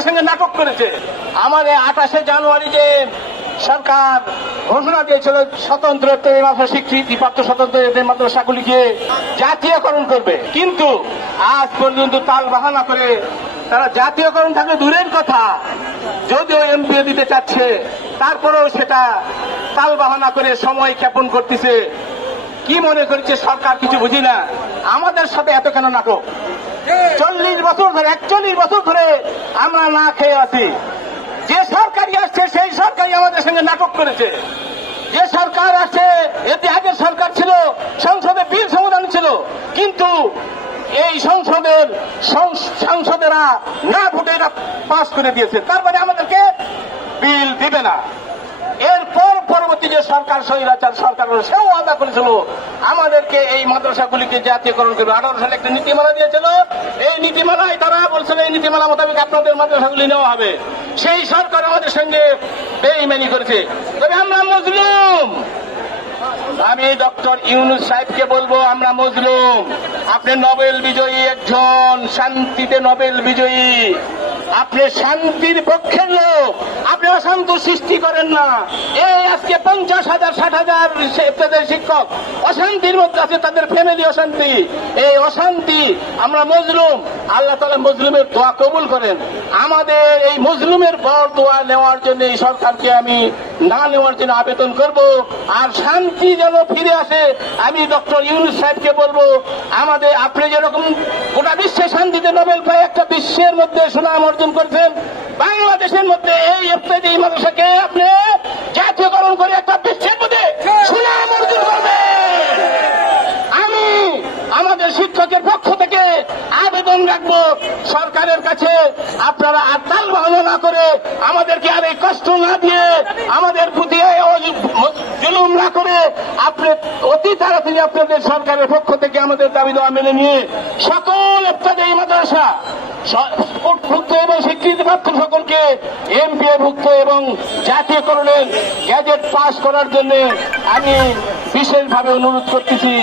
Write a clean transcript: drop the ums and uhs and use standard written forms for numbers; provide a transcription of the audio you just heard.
আমাদের সঙ্গে নাটক করেছে। আমাদের 28শে জানুয়ারি যে সরকার ঘোষণা দিয়েছিল স্বতন্ত্র স্বীকৃতিপ্রাপ্ত স্বতন্ত্র মাদ্রাসাগুলিকে জাতীয়করণ করবে, কিন্তু আজ পর্যন্ত তাল বাহানা করে তারা জাতীয়করণ থাকলে দূরের কথা, যদিও এমপিও দিতে চাচ্ছে তারপরেও সেটা তাল বাহানা করে সময় ক্ষেপণ করতেছে। কি মনে করছে সরকার কিছু বুঝি না, আমাদের সাথে এত কেন নাটক? 41 বছর ধরে আমরা না খেয়ে আছি। যে সরকারই আসছে সেই সরকারই আমাদের সঙ্গে নাটক করেছে। যে সরকার আসছে, এতে আগের সরকার ছিল, সংসদে বিল সংশোধন ছিল, কিন্তু এই সংসদেরা না ভোটে এটা পাস করে দিয়েছে, তারপরে আমাদেরকে বিল দিবে না। এরপর পরবর্তী যে সরকার স্বৈরাচার সরকার সেও আদা করেছিল আমাদেরকে এই মাদ্রাসাগুলিকে জাতীয়করণ করবে। 18 সালে একটা নীতিমালা দিয়েছিল, এই নীতিমালায় তারা বলছিল এই নীতিমালা মোতাবেক আপনাদের মাদ্রাসাগুলি নেওয়া হবে। সেই সরকার আমাদের সঙ্গে বেইমানি করেছে। তবে আমরা মজলুম, আমি ডক্টর ইউনূস সাহেবকে বলবো আমরা মজলুম। আপনি নোবেল বিজয়ী একজন, শান্তিতে নোবেল বিজয়ী, আপনি শান্তির পক্ষের লোক, আপনি অশান্ত সৃষ্টি করেন না। এই আজকে 50,000 60,000 শিক্ষক অশান্তির মধ্যে আছে, তাদের ফ্যামিলি অশান্তি। এই অশান্তি আমরা মজলুম, আল্লাহ তাআলা মজলুমের দোয়া কবুল করেন। আমাদের এই মজলুমের বড় দোয়া নেওয়ার জন্য এই সরকারকে আমি না নেওয়ার জন্য আবেদন করব। আর শান্তি যেন ফিরে আসে, আমি ডক্টর ইউনূস সাহেবকে বলবো আমাদের আপনি যেরকম গোটা বিশ্বে শান্তিতে নোবেল পায় একটা বিশ্বের মধ্যে সুনাম অর্জন করছেন, বাংলাদেশের মধ্যে এই ইফতেদায়ী মাদ্রাসাকে আপনি জাতীয়করণ করে একটা বিশ্বের মধ্যে সুনাম অর্জন করবেন। আমি আমাদের শিক্ষকের পক্ষ থেকে আবেদন রাখবো সরকারের কাছে, আপনারা আর তাল বাহানা না করে আমাদেরকে আর এই কষ্ট না দিয়ে আমাদের প্রতি জুলুম না করে আপনি অতি তাড়াতাড়ি আপনাদের সরকারের পক্ষ থেকে আমাদের দাবি দেওয়া মেনে নিয়ে সকল ইফতেদায়ী মাদ্রাসা ভুক্ত এবং স্বীকৃতিপ্রাপ্ত সকলকে এমপিও ভুক্ত এবং জাতীয়করণের গ্যাজেট পাস করার জন্য আমি বিশেষভাবে অনুরোধ করতেছি।